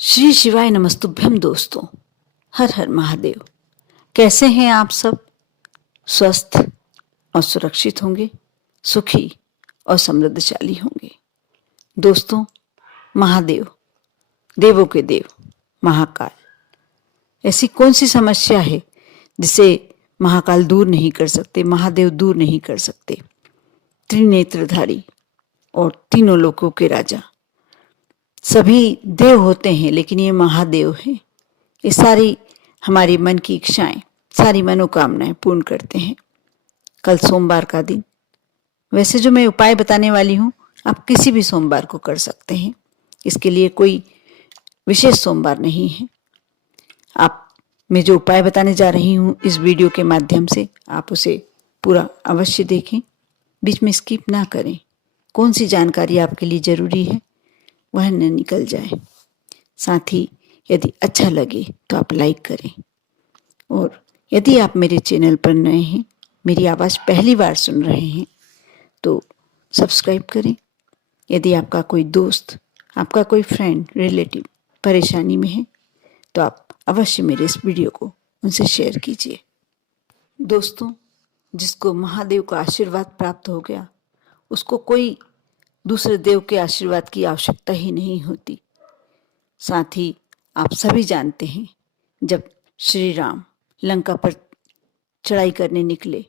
श्री शिवाय नमस्तुभ्यम दोस्तों। हर हर महादेव। कैसे हैं आप सब? स्वस्थ और सुरक्षित होंगे, सुखी और समृद्धशाली होंगे। दोस्तों, महादेव, देवों के देव, महाकाल, ऐसी कौन सी समस्या है जिसे महाकाल दूर नहीं कर सकते, महादेव दूर नहीं कर सकते? त्रिनेत्रधारी और तीनों लोकों के राजा, सभी देव होते हैं, लेकिन ये महादेव हैं। ये सारी हमारी मन की इच्छाएं, सारी मनोकामनाएं पूर्ण करते हैं। कल सोमवार का दिन, वैसे जो मैं उपाय बताने वाली हूँ, आप किसी भी सोमवार को कर सकते हैं। इसके लिए कोई विशेष सोमवार नहीं है। आप मैं जो उपाय बताने जा रही हूँ इस वीडियो के माध्यम से, आप उसे पूरा अवश्य देखें, बीच में स्किप ना करें। कौन सी जानकारी आपके लिए जरूरी है वह न निकल जाए। साथ ही यदि अच्छा लगे तो आप लाइक करें, और यदि आप मेरे चैनल पर नए हैं, मेरी आवाज़ पहली बार सुन रहे हैं, तो सब्सक्राइब करें। यदि आपका कोई दोस्त, आपका कोई फ्रेंड, रिलेटिव परेशानी में है तो आप अवश्य मेरे इस वीडियो को उनसे शेयर कीजिए। दोस्तों, जिसको महादेव का आशीर्वाद प्राप्त हो गया, उसको कोई दूसरे देव के आशीर्वाद की आवश्यकता ही नहीं होती। साथ ही आप सभी जानते हैं, जब श्री राम लंका पर चढ़ाई करने निकले,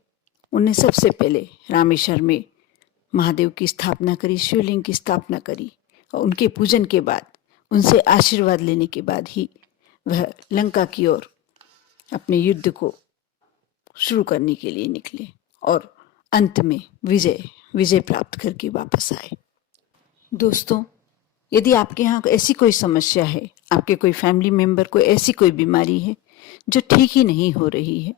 उन्हें सबसे पहले रामेश्वर में महादेव की स्थापना करी, शिवलिंग की स्थापना करी, और उनके पूजन के बाद, उनसे आशीर्वाद लेने के बाद ही वह लंका की ओर अपने युद्ध को शुरू करने के लिए निकले और अंत में विजय प्राप्त करके वापस आए। दोस्तों, यदि आपके यहाँ ऐसी कोई समस्या है, आपके कोई फैमिली मेंबर को ऐसी कोई बीमारी है जो ठीक ही नहीं हो रही है,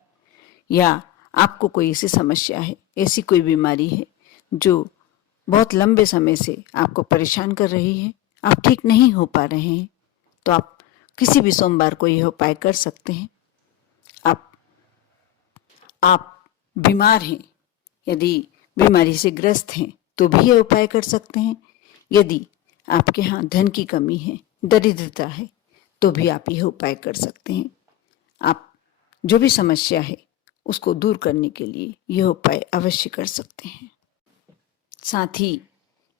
या आपको कोई ऐसी समस्या है, ऐसी कोई बीमारी है जो बहुत लंबे समय से आपको परेशान कर रही है, आप ठीक नहीं हो पा रहे हैं, तो आप किसी भी सोमवार को यह उपाय कर सकते हैं। आप बीमार हैं, यदि बीमारी से ग्रस्त हैं, तो भी यह उपाय कर सकते हैं। यदि आपके यहाँ धन की कमी है, दरिद्रता है, तो भी आप यह उपाय कर सकते हैं। आप जो भी समस्या है उसको दूर करने के लिए यह उपाय अवश्य कर सकते हैं। साथ ही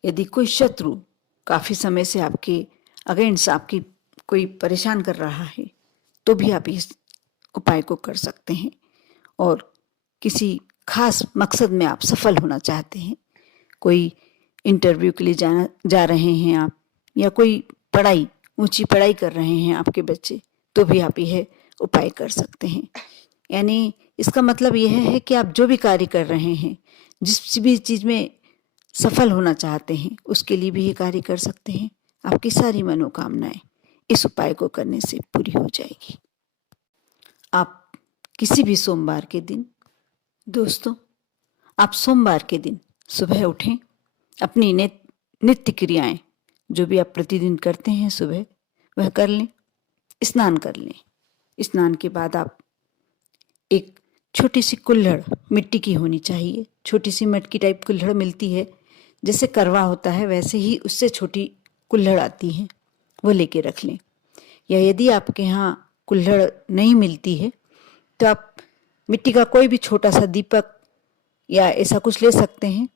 यदि कोई शत्रु काफ़ी समय से आपके अगेंस्ट आपकी कोई परेशान कर रहा है, तो भी आप इस उपाय को कर सकते हैं। और किसी खास मकसद में आप सफल होना चाहते हैं, कोई इंटरव्यू के लिए जा रहे हैं आप, या कोई ऊंची पढ़ाई कर रहे हैं आपके बच्चे, तो भी आप यह उपाय कर सकते हैं। यानी इसका मतलब यह है कि आप जो भी कार्य कर रहे हैं, जिस भी चीज़ में सफल होना चाहते हैं, उसके लिए भी ये कार्य कर सकते हैं। आपकी सारी मनोकामनाएं इस उपाय को करने से पूरी हो जाएगी। आप किसी भी सोमवार के दिन, दोस्तों, आप सोमवार के दिन सुबह उठें, अपनी नित्य क्रियाएं जो भी आप प्रतिदिन करते हैं सुबह, वह कर लें, स्नान कर लें। स्नान के बाद आप एक छोटी सी कुल्हड़, मिट्टी की होनी चाहिए, छोटी सी मटकी टाइप कुल्हड़ मिलती है, जैसे करवा होता है वैसे ही उससे छोटी कुल्हड़ आती है, वो लेके रख लें। या यदि आपके यहाँ कुल्हड़ नहीं मिलती है तो आप मिट्टी का कोई भी छोटा सा दीपक या ऐसा कुछ ले सकते हैं,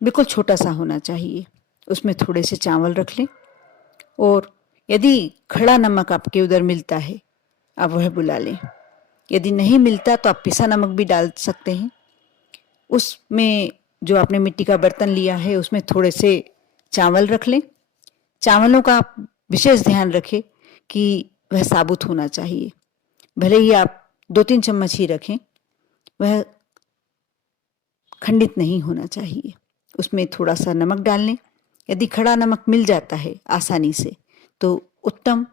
बिल्कुल छोटा सा होना चाहिए। उसमें थोड़े से चावल रख लें, और यदि खड़ा नमक आपके उधर मिलता है आप वह बुला लें। यदि नहीं मिलता तो आप पिसा नमक भी डाल सकते हैं। उसमें जो आपने मिट्टी का बर्तन लिया है उसमें थोड़े से चावल रख लें। चावलों का आप विशेष ध्यान रखें कि वह साबुत होना चाहिए, भले ही आप 2-3 चम्मच ही रखें, वह खंडित नहीं होना चाहिए। उसमें थोड़ा सा नमक डाल लें। यदि खड़ा नमक मिल जाता है आसानी से तो उत्तम,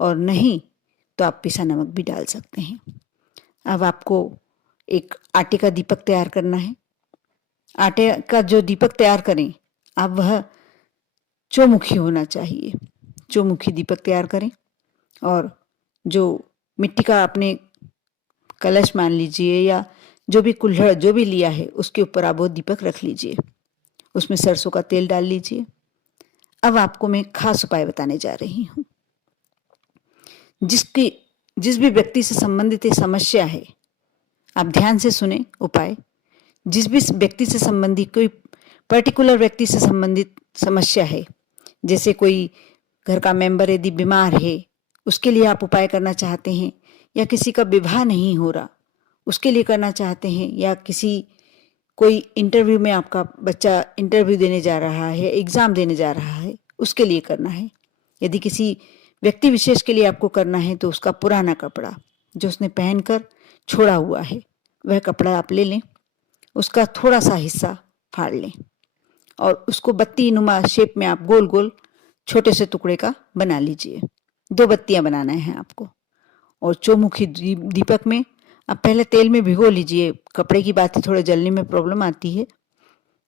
और नहीं तो आप पिसा नमक भी डाल सकते हैं। अब आपको एक आटे का दीपक तैयार करना है। आटे का जो दीपक तैयार करें आप, वह चौमुखी होना चाहिए। चौमुखी दीपक तैयार करें, और जो मिट्टी का आपने कलश मान लीजिए, या जो भी कुल्हड़ जो भी लिया है, उसके ऊपर आप वो दीपक रख लीजिए। उसमें सरसों का तेल डाल लीजिए। अब आपको मैं खास उपाय बताने जा रही हूँ। जिस भी व्यक्ति से संबंधित ये समस्या है, आप ध्यान से सुने उपाय। जिस भी व्यक्ति से संबंधित, कोई पर्टिकुलर व्यक्ति से संबंधित समस्या है, जैसे कोई घर का मेंबर यदि बीमार है, उसके लिए आप उपाय करना चाहते हैं, या किसी का विवाह नहीं हो रहा उसके लिए करना चाहते हैं, या कोई इंटरव्यू में आपका बच्चा इंटरव्यू देने जा रहा है, एग्ज़ाम देने जा रहा है, उसके लिए करना है। यदि किसी व्यक्ति विशेष के लिए आपको करना है तो उसका पुराना कपड़ा जो उसने पहनकर छोड़ा हुआ है, वह कपड़ा आप ले लें, उसका थोड़ा सा हिस्सा फाड़ लें और उसको बत्ती नुमा शेप में आप गोल गोल छोटे से टुकड़े का बना लीजिए। 2 बत्तियां बनाना है आपको। और चौमुखी दीपक में आप पहले तेल में भिगो लीजिए। कपड़े की बात है, थोड़ा जलने में प्रॉब्लम आती है,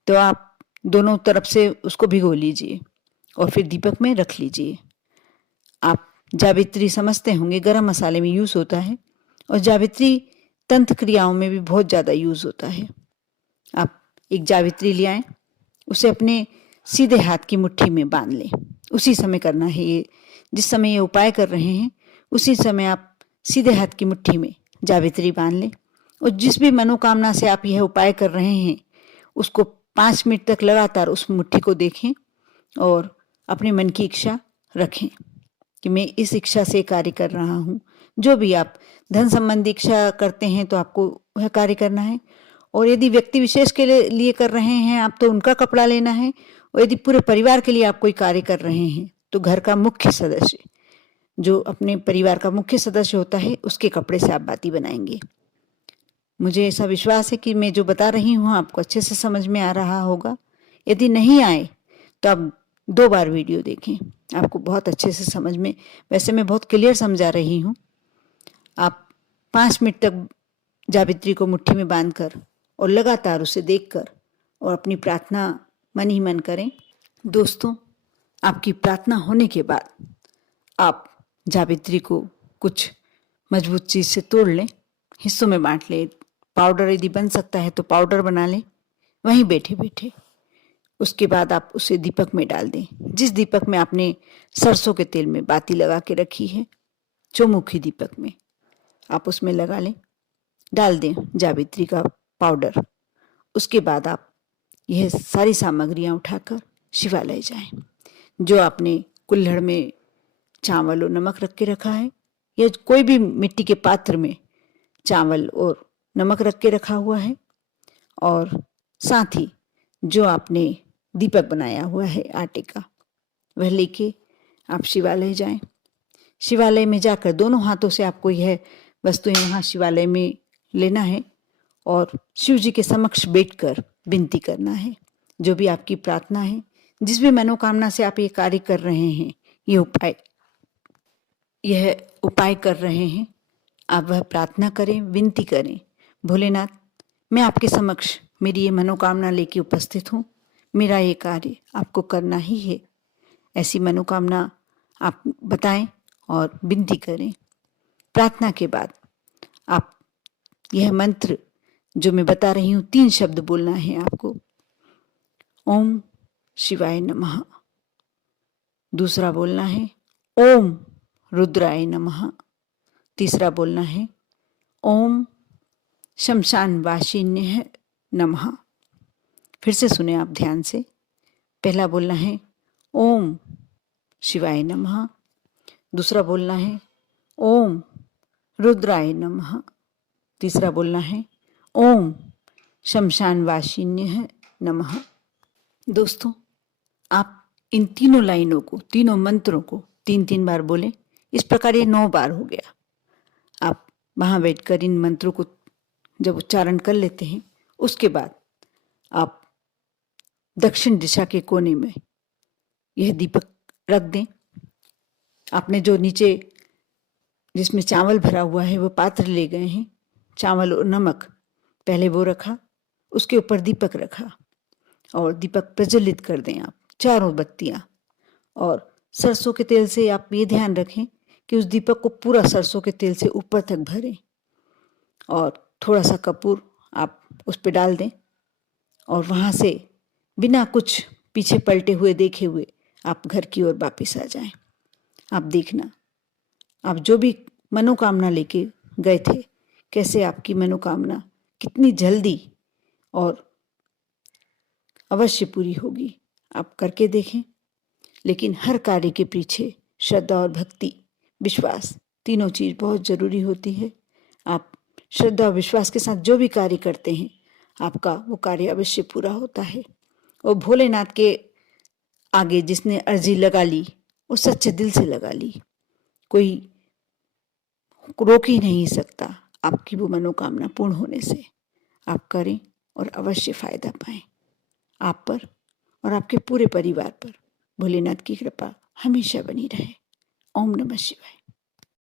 तो आप दोनों तरफ से उसको भिगो लीजिए और फिर दीपक में रख लीजिए। आप जावित्री समझते होंगे, गरम मसाले में यूज़ होता है और जावित्री तंत्र क्रियाओं में भी बहुत ज़्यादा यूज़ होता है। आप एक जावित्री ले आएँ, उसे अपने सीधे हाथ की मुट्ठी में बांध लें। उसी समय करना है ये, जिस समय ये उपाय कर रहे हैं उसी समय आप सीधे हाथ की मुट्ठी में जावित्री बांध लें और जिस भी मनोकामना से आप यह उपाय कर रहे हैं उसको 5 मिनट तक लगातार उस मुट्ठी को देखें और अपने मन की इच्छा रखें कि मैं इस इच्छा से कार्य कर रहा हूँ। जो भी आप धन संबंधी इच्छा करते हैं तो आपको वह कार्य करना है, और यदि व्यक्ति विशेष के लिए कर रहे हैं आप तो उनका कपड़ा लेना है, और यदि पूरे परिवार के लिए आप कोई कार्य कर रहे हैं तो घर का मुख्य सदस्य, जो अपने परिवार का मुख्य सदस्य होता है, उसके कपड़े से आप बाती बनाएंगे। मुझे ऐसा विश्वास है कि मैं जो बता रही हूँ आपको अच्छे से समझ में आ रहा होगा। यदि नहीं आए तो आप 2 बार वीडियो देखें, आपको बहुत अच्छे से समझ में, वैसे मैं बहुत क्लियर समझा रही हूँ। आप 5 मिनट तक जावित्री को मुट्ठी में बांधकर और लगातार उसे देखकर और अपनी प्रार्थना मन ही मन करें। दोस्तों, आपकी प्रार्थना होने के बाद आप जावित्री को कुछ मजबूत चीज़ से तोड़ लें, हिस्सों में बांट लें। पाउडर यदि बन सकता है तो पाउडर बना लें वहीं बैठे बैठे। उसके बाद आप उसे दीपक में डाल दें। जिस दीपक में आपने सरसों के तेल में बाती लगा के रखी है, चौमुखी दीपक में आप उसमें लगा लें, डाल दें जावित्री का पाउडर। उसके बाद आप यह सारी सामग्रियां उठाकर शिवालय जाएं। जो आपने कुल्हड़ में चावल और नमक रख के रखा है, या कोई भी मिट्टी के पात्र में चावल और नमक रख के रखा हुआ है, और साथ ही जो आपने दीपक बनाया हुआ है आटे का, वह लेके आप शिवालय जाएं। शिवालय में जाकर दोनों हाथों से आपको यह वस्तुएं वहाँ शिवालय में लेना है और शिव जी के समक्ष बैठकर विनती करना है। जो भी आपकी प्रार्थना है, जिस भी मनोकामना से आप ये कार्य कर रहे हैं, यह उपाय कर रहे हैं, आप वह प्रार्थना करें, विनती करें। भोलेनाथ, मैं आपके समक्ष मेरी ये मनोकामना लेके उपस्थित हूँ, मेरा ये कार्य आपको करना ही है। ऐसी मनोकामना आप बताएं और विनती करें। प्रार्थना के बाद आप यह मंत्र जो मैं बता रही हूँ, 3 शब्द बोलना है आपको। ओम शिवाय नमः। दूसरा बोलना है ओम रुद्राय नमः। तीसरा बोलना है ओम शमशान वासिन्य नमः। फिर से सुने आप ध्यान से। पहला बोलना है ओम शिवाय नमः। दूसरा बोलना है ओम रुद्राय नमः। तीसरा बोलना है ओम शमशान वासिन्य नमः। दोस्तों, आप इन तीनों लाइनों को, तीनों मंत्रों को 3-3 बार बोलें। इस प्रकार ये 9 बार हो गया। आप वहाँ बैठकर इन मंत्रों को जब उच्चारण कर लेते हैं, उसके बाद आप दक्षिण दिशा के कोने में यह दीपक रख दें। आपने जो नीचे जिसमें चावल भरा हुआ है वो पात्र ले गए हैं, चावल और नमक, पहले वो रखा, उसके ऊपर दीपक रखा और दीपक प्रज्वलित कर दें आप, चारों बत्तियां। और सरसों के तेल से आप ये ध्यान रखें कि उस दीपक को पूरा सरसों के तेल से ऊपर तक भरें और थोड़ा सा कपूर आप उस पर डाल दें और वहाँ से बिना कुछ पीछे पलटे हुए देखे हुए आप घर की ओर वापस आ जाएं। आप देखना, आप जो भी मनोकामना लेके गए थे, कैसे आपकी मनोकामना कितनी जल्दी और अवश्य पूरी होगी, आप करके देखें। लेकिन हर कार्य के पीछे श्रद्धा और भक्ति, विश्वास, तीनों चीज़ बहुत ज़रूरी होती है। आप श्रद्धा और विश्वास के साथ जो भी कार्य करते हैं, आपका वो कार्य अवश्य पूरा होता है। और भोलेनाथ के आगे जिसने अर्जी लगा ली, वो सच्चे दिल से लगा ली, कोई रोक ही नहीं सकता आपकी वो मनोकामना पूर्ण होने से। आप करें और अवश्य फायदा पाएं। आप पर और आपके पूरे परिवार पर भोलेनाथ की कृपा हमेशा बनी रहे। ओम नमः शिवाय।